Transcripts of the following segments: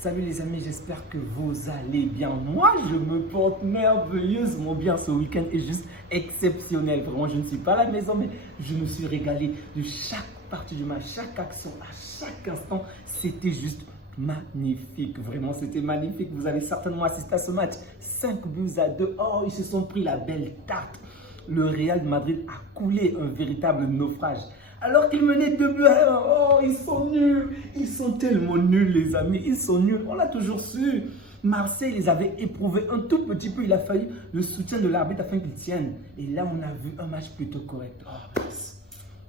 Salut les amis, j'espère que vous allez bien. Moi, je me porte merveilleusement bien. Ce week-end est juste exceptionnel. Vraiment, je ne suis pas à la maison, mais je me suis régalé de chaque partie du match, chaque action, à chaque instant. C'était juste magnifique. Vraiment, c'était magnifique. Vous avez certainement assisté à ce match. 5-2. Oh, ils se sont pris la belle tarte. Le Real de Madrid a coulé un véritable naufrage. Alors qu'ils menaient 2-1, oh, ils sont nuls. Ils sont tellement nuls, les amis. Ils sont nuls. On l'a toujours su. Marseille les avait éprouvés un tout petit peu. Il a fallu le soutien de l'arbitre afin qu'ils tiennent. Et là, on a vu un match plutôt correct. Oh,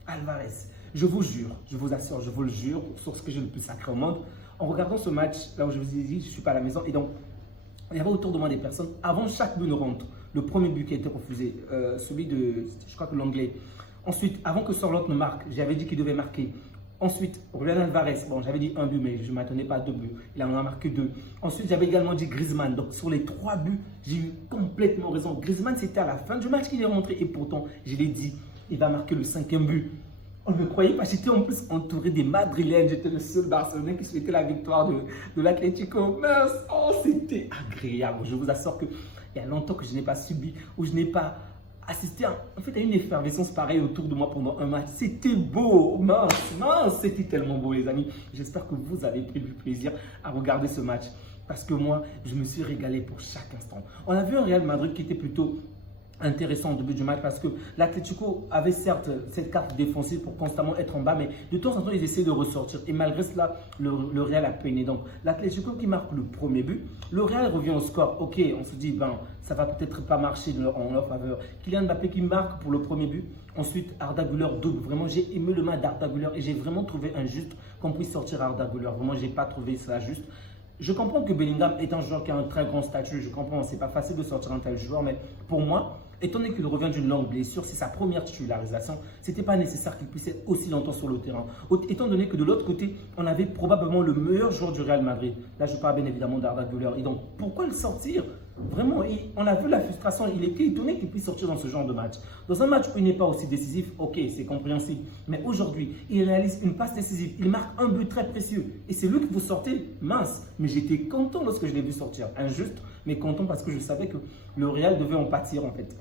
Alvarez, je vous jure, je vous assure, je vous le jure, sur ce que j'ai le plus sacré au monde. En regardant ce match, là où je vous ai dit, je ne suis pas à la maison. Et donc, il y avait autour de moi des personnes. Avant chaque but ne rentre, le premier but qui a été refusé, celui de, je crois que l'anglais. Ensuite, avant que Sorloth ne marque, j'avais dit qu'il devait marquer. Ensuite, Julian Alvarez, bon, j'avais dit un but, mais je ne m'attendais pas à 2 buts. Il en a marqué 2. Ensuite, j'avais également dit Griezmann. Donc, sur les 3 buts, j'ai eu complètement raison. Griezmann, c'était à la fin du match qu'il est rentré. Et pourtant, je l'ai dit, il va marquer le 5e but. On ne me croyait pas. J'étais en plus entouré des Madrilènes. J'étais le seul Barcelonais qui souhaitait la victoire de l'Atlético. Mince, oh, c'était agréable. Je vous assure qu'il y a longtemps que je n'ai pas subi ou je n'ai pas assisté à une effervescence pareille autour de moi pendant un match. C'était beau, mince, c'était tellement beau les amis. J'espère que vous avez pris du plaisir à regarder ce match parce que moi, je me suis régalé pour chaque instant. On a vu un Real Madrid qui était plutôt intéressant au début du match parce que l'Atlético avait certes cette carte défensive pour constamment être en bas, mais de temps en temps ils essaient de ressortir et malgré cela le Real a peiné. Donc l'Atlético qui marque le premier but, le Real revient au score. Ok, on se dit ben ça va peut-être pas marcher en leur faveur. Kylian Mbappé qui marque pour le premier but. Ensuite Arda Güler double. Vraiment j'ai aimé le match d'Arda Güler et j'ai vraiment trouvé injuste qu'on puisse sortir Arda Güler. Vraiment j'ai pas trouvé ça juste. Je comprends que Bellingham est un joueur qui a un très grand statut. Je comprends, c'est pas facile de sortir un tel joueur, mais pour moi, étant donné qu'il revient d'une longue blessure, c'est sa première titularisation, c'était pas nécessaire qu'il puisse être aussi longtemps sur le terrain. Étant donné que de l'autre côté, on avait probablement le meilleur joueur du Real Madrid. Là, je parle bien évidemment d'Arda Güler. Et donc, pourquoi le sortir? Vraiment, on a vu la frustration. Il était étonné qu'il puisse sortir dans ce genre de match. Dans un match où il n'est pas aussi décisif, ok, c'est compréhensible. Mais aujourd'hui, il réalise une passe décisive. Il marque un but très précieux. Et c'est lui que vous sortez, mince. Mais j'étais content lorsque je l'ai vu sortir. Injuste, mais content parce que je savais que le Real devait en pâtir en fait.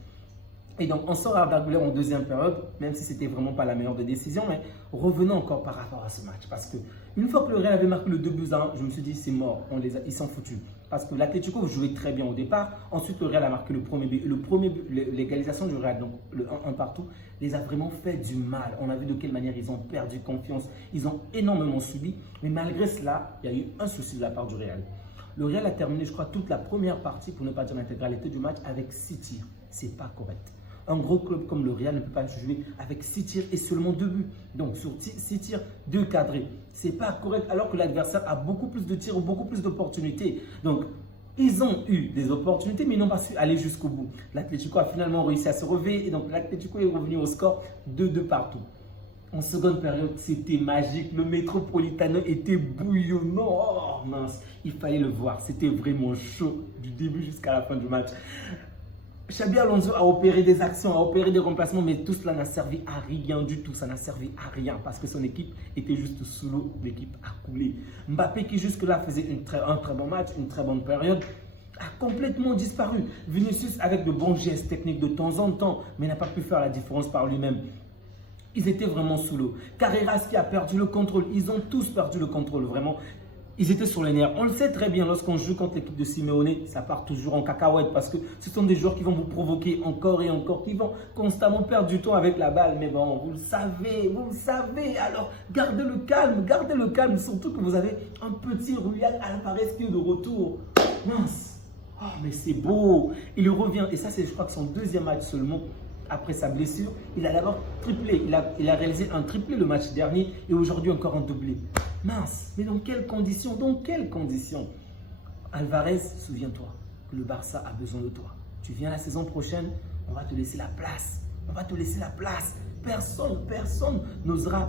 Et donc, on sort Arda Güler en deuxième période, même si c'était vraiment pas la meilleure des décisions. Mais revenons encore par rapport à ce match. Parce que une fois que le Real avait marqué le 2-1, je me suis dit, c'est mort, ils s'en foutus. Parce que l'Atlético jouait très bien au départ. Ensuite, le Real a marqué le premier but. Et le premier but, l'égalisation du Real, donc le 1-1 partout, les a vraiment fait du mal. On a vu de quelle manière ils ont perdu confiance. Ils ont énormément subi. Mais malgré cela, il y a eu un souci de la part du Real. Le Real a terminé, je crois, toute la première partie, pour ne pas dire l'intégralité du match, avec 6 tirs. C'est pas correct. Un gros club comme le Real ne peut pas jouer avec 6 tirs et seulement 2 buts. Donc sur 6 tirs, 2 cadrés. Ce n'est pas correct alors que l'adversaire a beaucoup plus de tirs ou beaucoup plus d'opportunités. Donc ils ont eu des opportunités mais ils n'ont pas su aller jusqu'au bout. L'Atlético a finalement réussi à se relever et donc l'Atlético est revenu au score 2-2 partout. En seconde période, c'était magique. Le Metropolitano était bouillonnant. Oh mince, il fallait le voir. C'était vraiment chaud du début jusqu'à la fin du match. Xabi Alonso a opéré des actions, a opéré des remplacements, mais tout cela n'a servi à rien du tout. Ça n'a servi à rien parce que son équipe était juste sous l'eau. L'équipe a coulé. Mbappé qui jusque-là faisait un très bon match, une très bonne période, a complètement disparu. Vinicius avec de bons gestes techniques de temps en temps, mais n'a pas pu faire la différence par lui-même. Ils étaient vraiment sous l'eau. Carreras qui a perdu le contrôle. Ils ont tous perdu le contrôle, vraiment. Ils étaient sur les nerfs. On le sait très bien, lorsqu'on joue contre l'équipe de Simeone, ça part toujours en cacahuète parce que ce sont des joueurs qui vont vous provoquer encore et encore, qui vont constamment perdre du temps avec la balle. Mais bon, vous le savez. Alors, gardez le calme, surtout que vous avez un petit Julian Alvarez qui est de retour. Mince, oh, mais c'est beau. Il revient, et ça c'est, je crois que son deuxième match seulement. Après sa blessure, il a d'abord triplé. Il a réalisé un triplé le match dernier et aujourd'hui encore un doublé. Mince, mais dans quelles conditions? Alvarez, souviens-toi que le Barça a besoin de toi. Tu viens la saison prochaine, on va te laisser la place. Personne n'osera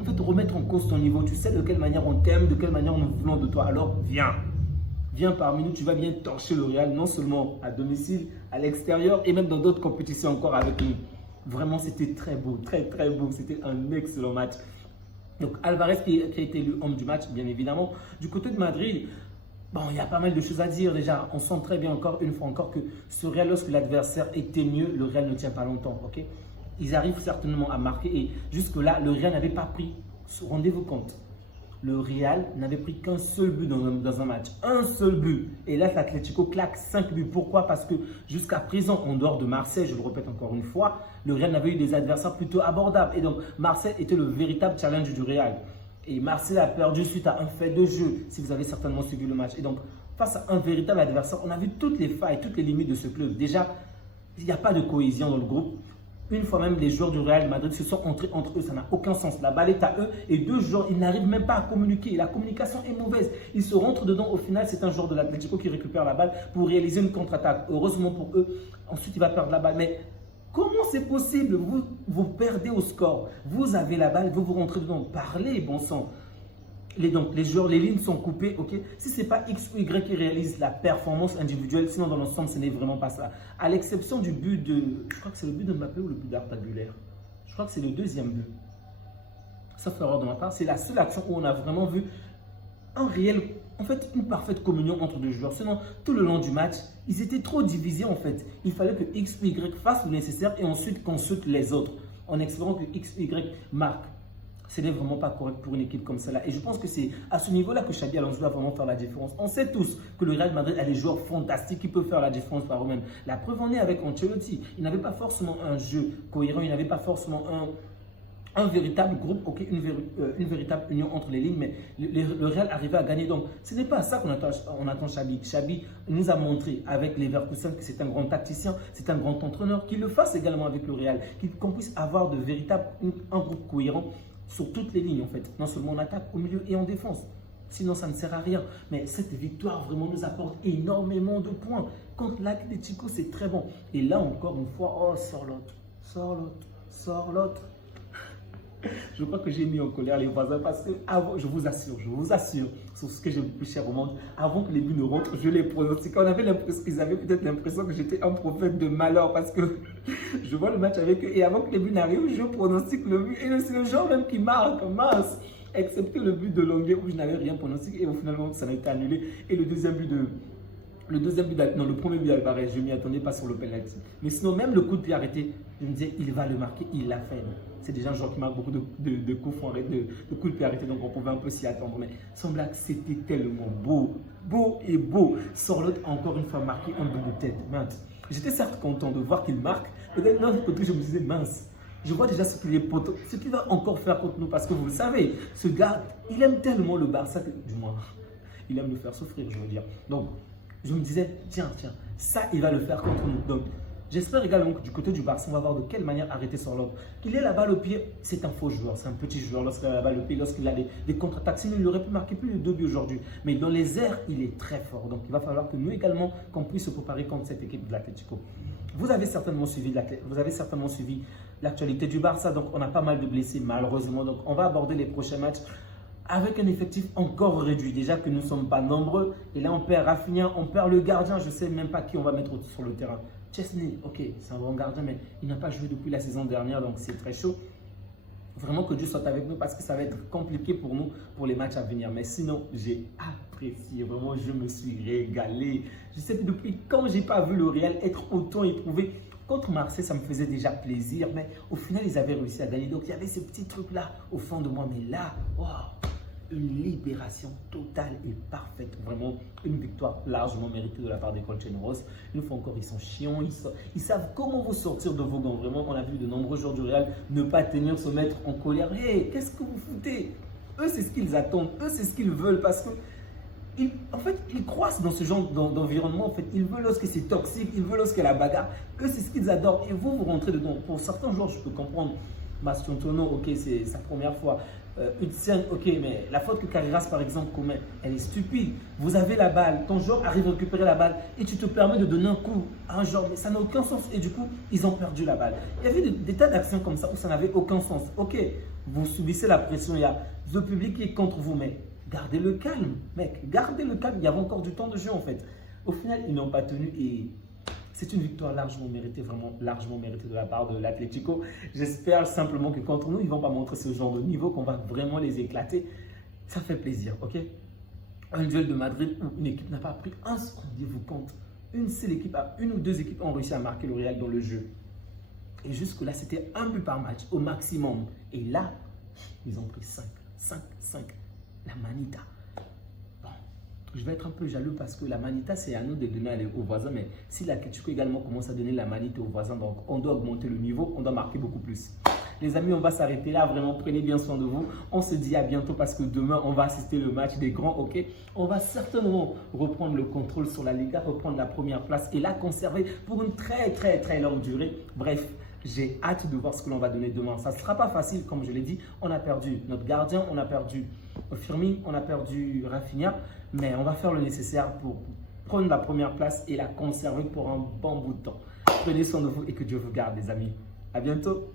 en fait remettre en cause ton niveau. Tu sais de quelle manière on t'aime, de quelle manière nous voulons de toi. Alors viens. Viens parmi nous, tu vas bien torcher le Real, non seulement à domicile, à l'extérieur et même dans d'autres compétitions encore avec nous. Vraiment, c'était très beau, très beau. C'était un excellent match. Donc Alvarez qui a été élu homme du match, bien évidemment. Du côté de Madrid, bon, il y a pas mal de choses à dire déjà. On sent très bien encore, une fois encore, que ce Real, lorsque l'adversaire était mieux, le Real ne tient pas longtemps. Ok, ils arrivent certainement à marquer et jusque-là, le Real n'avait pas pris, rendez-vous compte, le Real n'avait pris qu'un seul but dans un match. Un seul but. Et là, l'Atlético claque 5 buts. Pourquoi? Parce que jusqu'à présent, en dehors de Marseille, je le répète encore une fois, le Real n'avait eu des adversaires plutôt abordables. Et donc, Marseille était le véritable challenge du Real. Et Marseille a perdu suite à un fait de jeu, si vous avez certainement suivi le match. Et donc, face à un véritable adversaire, on a vu toutes les failles, toutes les limites de ce club. Déjà, il n'y a pas de cohésion dans le groupe. Une fois même, les joueurs du Real Madrid se sont entrés entre eux. Ça n'a aucun sens. La balle est à eux et deux joueurs, ils n'arrivent même pas à communiquer. La communication est mauvaise. Ils se rentrent dedans. Au final, c'est un joueur de l'Atlético qui récupère la balle pour réaliser une contre-attaque. Heureusement pour eux. Ensuite, il va perdre la balle. Mais comment c'est possible? Vous perdez au score. Vous avez la balle, vous rentrez dedans. Parlez, bon sang. Les joueurs, les lignes sont coupées, ok? Si ce n'est pas X ou Y qui réalise la performance individuelle, sinon dans l'ensemble, ce n'est vraiment pas ça. À l'exception du but de, je crois que c'est le but de Mbappé ou le but d'Arda Güler. Je crois que c'est le deuxième but. Sauf erreur de ma part, c'est la seule action où on a vraiment vu un réel, en fait, une parfaite communion entre deux joueurs. Sinon, tout le long du match, ils étaient trop divisés en fait. Il fallait que X ou Y fasse le nécessaire et ensuite consulte les autres en espérant que X ou Y marque. Ce n'est vraiment pas correct pour une équipe comme celle-là. Et je pense que c'est à ce niveau-là que Xabi Alonso va vraiment faire la différence. On sait tous que le Real Madrid a des joueurs fantastiques qui peuvent faire la différence par eux-mêmes. La preuve en est avec Ancelotti. Il n'avait pas forcément un jeu cohérent, il n'avait pas forcément un véritable groupe, okay, une véritable union entre les lignes, mais le Real arrivait à gagner. Donc, ce n'est pas ça qu'on attend Xabi. Xabi nous a montré avec les Leverkusen que c'est un grand tacticien, c'est un grand entraîneur, qu'il le fasse également avec le Real, qu'on puisse avoir un groupe cohérent sur toutes les lignes en fait, non seulement en attaque, au milieu et en défense. Sinon, ça ne sert à rien. Mais cette victoire vraiment nous apporte énormément de points. Contre l'Atlético, c'est très bon. Et là, encore une fois, oh, sors l'autre, sors l'autre, sors l'autre. Je crois que j'ai mis en colère les voisins parce que, avant, je vous assure, sur ce que j'ai le plus cher au monde, avant que les buts ne rentrent, je les pronostiquais. On avait l'impression qu'ils avaient peut-être l'impression que j'étais un prophète de malheur parce que je vois le match avec eux et avant que les buts n'arrivent, je pronostique le but. Et c'est le genre même qui marque, mince, excepté le but de Longuet où je n'avais rien pronostiqué et au final, ça n'a été annulé. Et le premier but d'Alvarez, je ne m'y attendais pas sur le penalty. Mais sinon, même le coup de pied arrêté, je me disais, il va le marquer, il l'a fait. C'est déjà un joueur qui marque beaucoup de coups de coups de pied arrêtés, donc on pouvait un peu s'y attendre. Mais sans blague, c'était tellement beau, beau et beau. Sorloth a encore une fois marqué un but de tête. Mince. J'étais certes content de voir qu'il marque, mais d'un autre côté, je me disais, mince. Je vois déjà ce qu'il va encore faire contre nous, parce que vous le savez, ce gars, il aime tellement le Barça, du moins, il aime le faire souffrir, je veux dire. Donc, je me disais, tiens, ça, il va le faire contre nous. Donc, j'espère également que du côté du Barça, on va voir de quelle manière arrêter Sorloth. Qu'il ait la balle au pied, c'est un faux joueur, c'est un petit joueur lorsqu'il a la balle au pied, lorsqu'il a des contre-attaques. Sinon, il aurait pu marquer plus de 2 buts aujourd'hui. Mais dans les airs, il est très fort. Donc, il va falloir que nous également, qu'on puisse se préparer contre cette équipe de l'Atlético. Vous avez certainement suivi l'actualité du Barça. Donc, on a pas mal de blessés, malheureusement. Donc, on va aborder les prochains matchs avec un effectif encore réduit. Déjà que nous ne sommes pas nombreux. Et là, on perd Rafinha, on perd le gardien. Je ne sais même pas qui on va mettre sur le terrain. Chesney, ok, c'est un bon gardien, mais il n'a pas joué depuis la saison dernière, donc c'est très chaud. Vraiment que Dieu soit avec nous parce que ça va être compliqué pour nous pour les matchs à venir. Mais sinon, j'ai apprécié, vraiment, je me suis régalé. Je sais que depuis quand je n'ai pas vu le Real être autant éprouvé. Contre Marseille, ça me faisait déjà plaisir, mais au final, ils avaient réussi à gagner. Donc, il y avait ces petits trucs-là au fond de moi. Mais là, wow, une libération totale et parfaite. Vraiment, une victoire largement méritée de la part des Colchoneros. Une fois encore, ils sont chiants. Ils savent comment vous sortir de vos gants. Vraiment, on a vu de nombreux joueurs du Real ne pas tenir, se mettre en colère. Hey, qu'est-ce que vous foutez? Eux, c'est ce qu'ils attendent. Eux, c'est ce qu'ils veulent parce que en fait, ils croissent dans ce genre d'environnement. En fait, ils veulent lorsque c'est toxique, ils veulent lorsqu'il y a la bagarre. Eux, c'est ce qu'ils adorent. Et vous rentrez dedans. Pour certains joueurs, je peux comprendre. Mastiontono, ok, c'est sa première fois. Hudson, ok, mais la faute que Carreras, par exemple, commet, elle est stupide. Vous avez la balle, ton joueur arrive à récupérer la balle et tu te permets de donner un coup à un joueur. Mais ça n'a aucun sens. Et du coup, ils ont perdu la balle. Il y avait des tas d'actions comme ça où ça n'avait aucun sens. Ok, vous subissez la pression, il y a le public qui est contre vous, mais gardez le calme, mec. Gardez le calme. Il y avait encore du temps de jeu, en fait. Au final, ils n'ont pas tenu et C'est une victoire largement méritée, vraiment largement méritée de la part de l'Atlético. J'espère simplement que contre nous, ils ne vont pas montrer ce genre de niveau, qu'on va vraiment les éclater. Ça fait plaisir, ok? Un duel de Madrid où une équipe n'a pas pris un, rendez-vous compte. Une seule équipe, une ou deux équipes ont réussi à marquer le Real dans le jeu. Et jusque-là, c'était un but par match au maximum. Et là, ils ont pris 5. La Manita. Bon, je vais être un peu jaloux parce que la Manita, c'est à nous de donner aux voisins. Mais si l'Atlético également commence à donner la Manita aux voisins, donc on doit augmenter le niveau, on doit marquer beaucoup plus. Les amis, on va s'arrêter là. Vraiment, prenez bien soin de vous. On se dit à bientôt parce que demain, on va assister le match des grands, ok? On va certainement reprendre le contrôle sur la Liga, reprendre la première place et la conserver pour une très longue durée. Bref, j'ai hâte de voir ce que l'on va donner demain. Ça ne sera pas facile, comme je l'ai dit. On a perdu notre gardien, on a perdu Firmino, on a perdu Rafinha. Mais on va faire le nécessaire pour prendre la première place et la conserver pour un bon bout de temps. Prenez soin de vous et que Dieu vous garde, les amis. À bientôt.